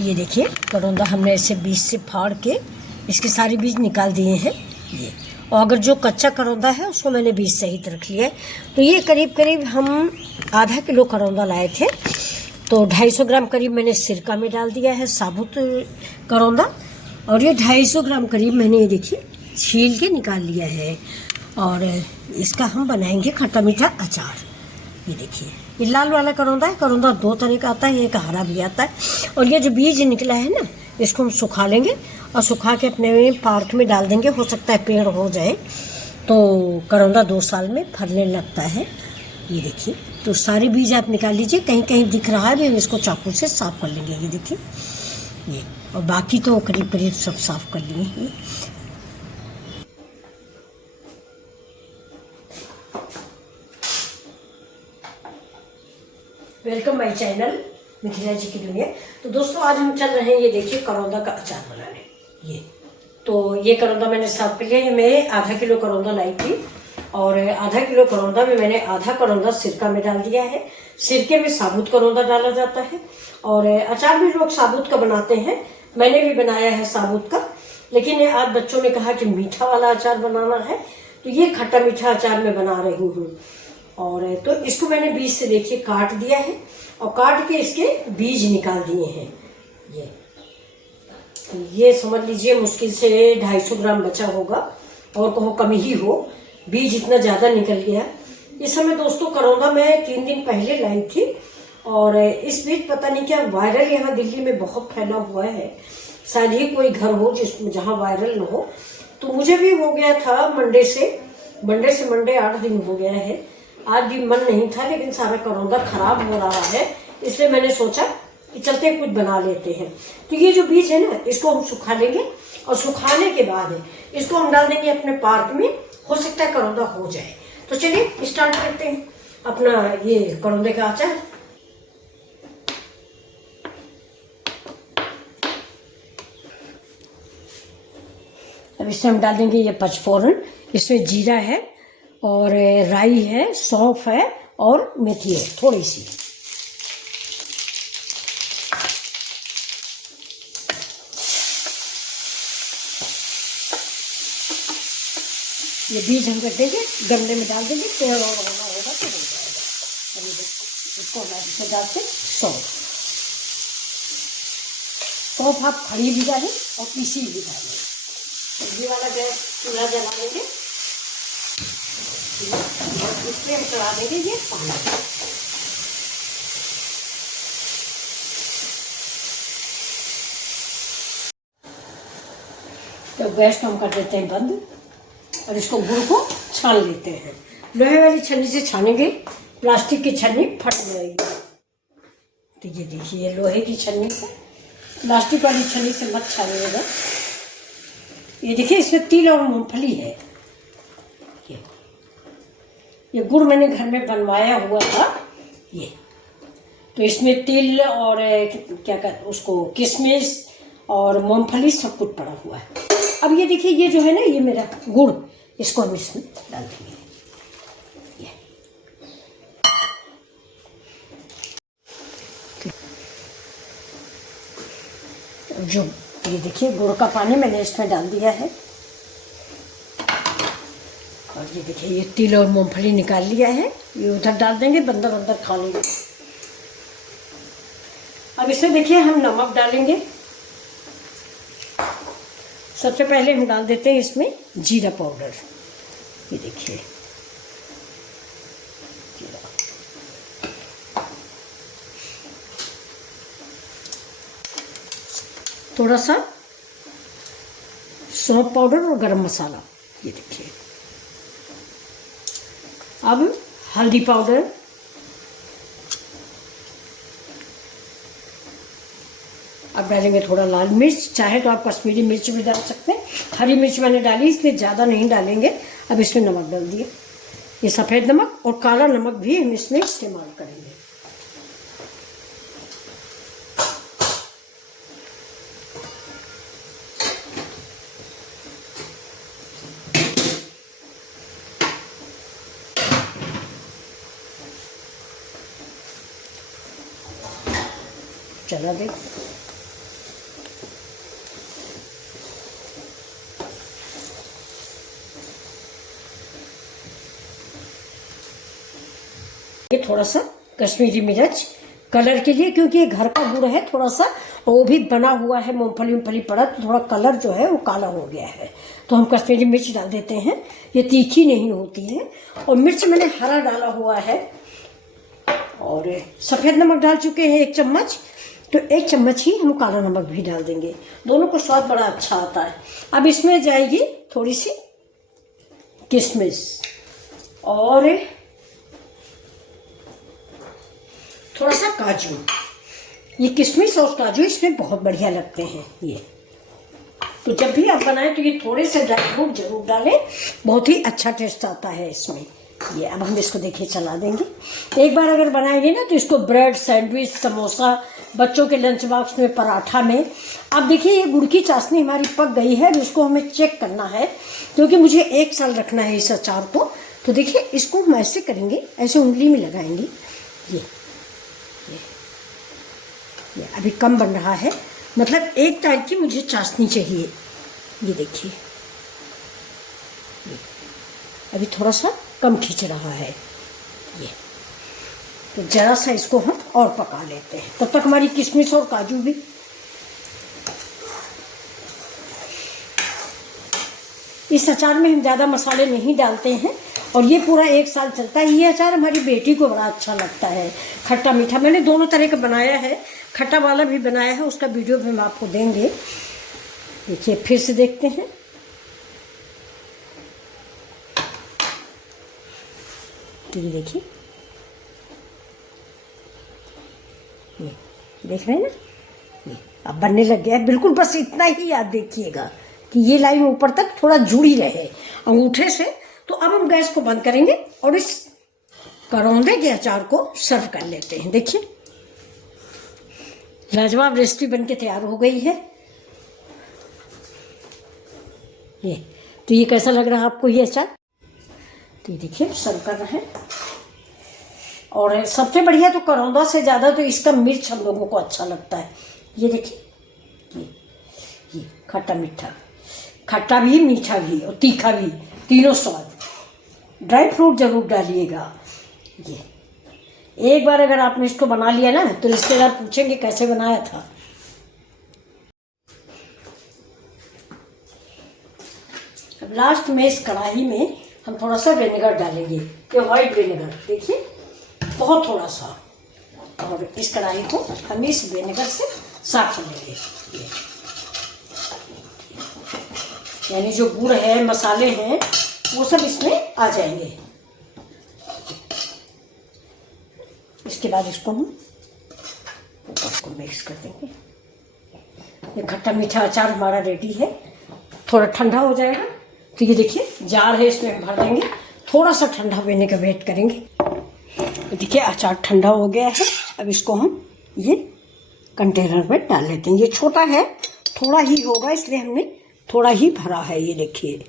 ये देखिए करौंदा हमने ऐसे बीज से फाड़ के इसके सारे बीज निकाल दिए हैं ये। और अगर जो कच्चा करौंदा है उसको मैंने बीज सहित रख लिया है। तो ये करीब करीब हम आधा किलो करौंदा लाए थे, तो 250 ग्राम करीब मैंने सिरका में डाल दिया है साबुत करौंदा। और ये 250 ग्राम करीब मैंने ये देखिए छील के निकाल लिया है। और इसका हम बनाएंगे खट्टा मीठा अचार। ये देखिए ये लाल वाला करौंदा है। करौंदा 2 तरह का आता है, एक हरा भी आता है। और ये जो बीज निकला है ना, इसको हम सुखा लेंगे और सुखा के अपने पार्क में डाल देंगे। हो सकता है पेड़ हो जाए तो करौंदा 2 साल में फलने लगता है। ये देखिए तो सारे बीज आप निकाल लीजिए, कहीं कहीं दिख रहा है भी हम इसको चाकू से साफ कर लेंगे। ये देखिए ये, और बाकी तो करीब करीब सब साफ कर लिए हैं। वेलकम माय चैनल मिथिला जी की दुनिया। तो दोस्तों आज हम चल रहे हैं ये देखिए करौंदा का अचार बनाने। ये तो ये करौंदा मैंने साफ कर लिया है। मैं आधा किलो करौंदा लाई थी और आधा किलो करौंदा में मैंने आधा करौंदा सिरका में डाल दिया है। सिरके में साबुत करौंदा डाला जाता है और अचार भी लोग साबुत का बनाते हैं, मैंने भी बनाया है साबुत का। लेकिन आज बच्चों ने कहा कि मीठा वाला अचार बनाना है, तो ये खट्टा मीठा अचार मैं बना रही हूँ। और तो इसको मैंने बीज से देखिए काट दिया है और काट के इसके बीज निकाल दिए हैं। ये समझ लीजिए मुश्किल से 250 ग्राम बचा होगा और कहो कम ही हो, बीज इतना ज़्यादा निकल गया। इस समय दोस्तों करौंदा मैं 3 दिन पहले लाई थी और इस बीच पता नहीं क्या वायरल यहाँ दिल्ली में बहुत फैला हुआ है। शायद ही कोई घर हो जिसमें जहाँ वायरल न हो। तो मुझे भी हो गया था मंडे से मंडे 8 दिन हो गया है। आज भी मन नहीं था, लेकिन सारा करौंदा खराब हो रहा है, इसलिए मैंने सोचा कि चलते कुछ बना लेते हैं। तो ये जो बीज है ना, इसको हम सुखा लेंगे और सुखाने के बाद इसको हम डाल देंगे अपने पार्क में। हो सकता है करौंदा हो जाए। तो चलिए स्टार्ट करते हैं अपना ये करौंदे का अचार। अब इसमें हम डाल देंगे ये पचफोरन। इसमें जीरा है और राई है, सौंफ है और मेथी है थोड़ी सी। ये बीज हम रख देंगे, गमले में डाल देंगे, पेड़ और होना होगा तो हो जाएगा। इसको हम ऐसे डाल के सौंफ आप खड़ी भी डालें और पीसी भी डालें। सब्जी वाला गैस चूल्हा जला लेंगे, इसमें हम चढ़ा देंगे ये पानी। तो गैस को हम कर देते हैं बंद और इसको गुड़ को छान लेते हैं। लोहे वाली छन्नी से छानेंगे, प्लास्टिक की छन्नी फट जाएगी। तो ये देखिए लोहे की छन्नी से, प्लास्टिक वाली छन्नी से मत छानिएगा। ये देखिए इसमें तिल और मूंगफली है। ये गुड़ मैंने घर में बनवाया हुआ था ये। तो इसमें तिल और क्या कहते उसको किशमिश और मूंगफली सब कुछ पड़ा हुआ है। अब ये देखिए ये जो है ना, ये मेरा गुड़, इसको हम इसमें डाल देंगे। जो ये देखिए गुड़ का पानी मैंने इसमें डाल दिया है और ये देखिए ये तिल और मूंगफली निकाल लिया है, ये उधर डाल देंगे, बंदर अंदर खा लेंगे। अब इसमें देखिए हम नमक डालेंगे। सबसे पहले हम डाल देते हैं इसमें जीरा पाउडर। ये देखिए थोड़ा सा सौंफ पाउडर और गरम मसाला। ये देखिए अब हल्दी पाउडर, अब डालेंगे थोड़ा लाल मिर्च, चाहे तो आप कश्मीरी मिर्च भी डाल सकते हैं। हरी मिर्च मैंने डाली इसलिए ज़्यादा नहीं डालेंगे। अब इसमें नमक डाल दिए, ये सफ़ेद नमक और काला नमक भी हम इसमें इस्तेमाल करेंगे। चला दे। ये थोड़ा सा कश्मीरी मिर्च कलर के लिए, क्योंकि ये घर का गुड़ है थोड़ा सा, और वो भी बना हुआ है मूंगफली पड़ा, तो थोड़ा कलर जो है वो काला हो गया है, तो हम कश्मीरी मिर्च डाल देते हैं। ये तीखी नहीं होती है। और मिर्च मैंने हरा डाला हुआ है, और सफ़ेद नमक डाल चुके हैं 1 चम्मच, तो 1 चम्मच ही हम काला नमक भी डाल देंगे। दोनों को स्वाद बड़ा अच्छा आता है। अब इसमें जाएगी थोड़ी सी किशमिश और थोड़ा सा काजू। ये किशमिश और काजू इसमें बहुत बढ़िया लगते हैं। ये तो जब भी आप बनाएं तो ये थोड़े से ड्राई फ्रूट जरूर डालें, बहुत ही अच्छा टेस्ट आता है इसमें। ये अब हम इसको देखिए चला देंगे। एक बार अगर बनाएंगे ना तो इसको ब्रेड, सैंडविच, समोसा, बच्चों के लंच बॉक्स में, पराठा में। अब देखिए ये गुड़ की चाशनी हमारी पक गई है, इसको हमें चेक करना है, क्योंकि मुझे 1 साल रखना है इस अचार को। तो देखिए इसको हम ऐसे करेंगे, ऐसे उंगली में लगाएंगे। ये अभी कम बन रहा है, मतलब 1 टाइप की मुझे चाशनी चाहिए। ये देखिए अभी थोड़ा सा कम खींच रहा है ये, तो जरा सा इसको हम और पका लेते हैं। तब तक हमारी किशमिश और काजू भी। इस अचार में हम ज़्यादा मसाले नहीं डालते हैं, और ये पूरा 1 साल चलता है। ये अचार हमारी बेटी को बड़ा अच्छा लगता है, खट्टा मीठा। मैंने दोनों तरह का बनाया है, खट्टा वाला भी बनाया है, उसका वीडियो भी हम आपको देंगे। देखिए फिर से देखते हैं। तो ये देखिए, ये देख रहे हैं ना, ये अब बनने लग गया है। बिल्कुल बस इतना ही याद देखिएगा कि ये लाइन ऊपर तक थोड़ा जुड़ी रहे अंगूठे से। तो अब हम गैस को बंद करेंगे और इस करौंदे के अचार को सर्व कर लेते हैं। देखिए लाजवाब रेसिपी बनके तैयार हो गई है। ये तो ये कैसा लग रहा है आपको ये अचार? तो ये देखिए सर्व कर रहे हैं। और सबसे बढ़िया तो करौंदा से ज़्यादा तो इसका मिर्च हम लोगों को अच्छा लगता है। ये देखिए ये खट्टा मीठा, खट्टा भी, मीठा भी और तीखा भी, तीनों स्वाद। ड्राई फ्रूट जरूर डालिएगा। ये एक बार अगर आपने इसको बना लिया ना तो रिश्तेदार पूछेंगे कैसे बनाया था। अब लास्ट में इस कढ़ाई में हम थोड़ा सा विनेगर डालेंगे, ये व्हाइट विनेगर, देखिए बहुत थोड़ा सा। और इस कढ़ाई को हम इस विनेगर से साफ कर लेंगे। यानी जो गुड़ है, मसाले हैं, वो सब इसमें आ जाएंगे। इसके बाद इसको हम इसको मिक्स कर देंगे। ये खट्टा मीठा अचार हमारा रेडी है। थोड़ा ठंडा हो जाएगा तो ये देखिए जार है, इसमें हम भर देंगे। थोड़ा सा ठंडा होने का वेट करेंगे। देखिए अचार ठंडा हो गया है। अब इसको हम ये कंटेनर में डाल लेते हैं। ये छोटा है, थोड़ा ही होगा, इसलिए हमने थोड़ा ही भरा है। ये देखिए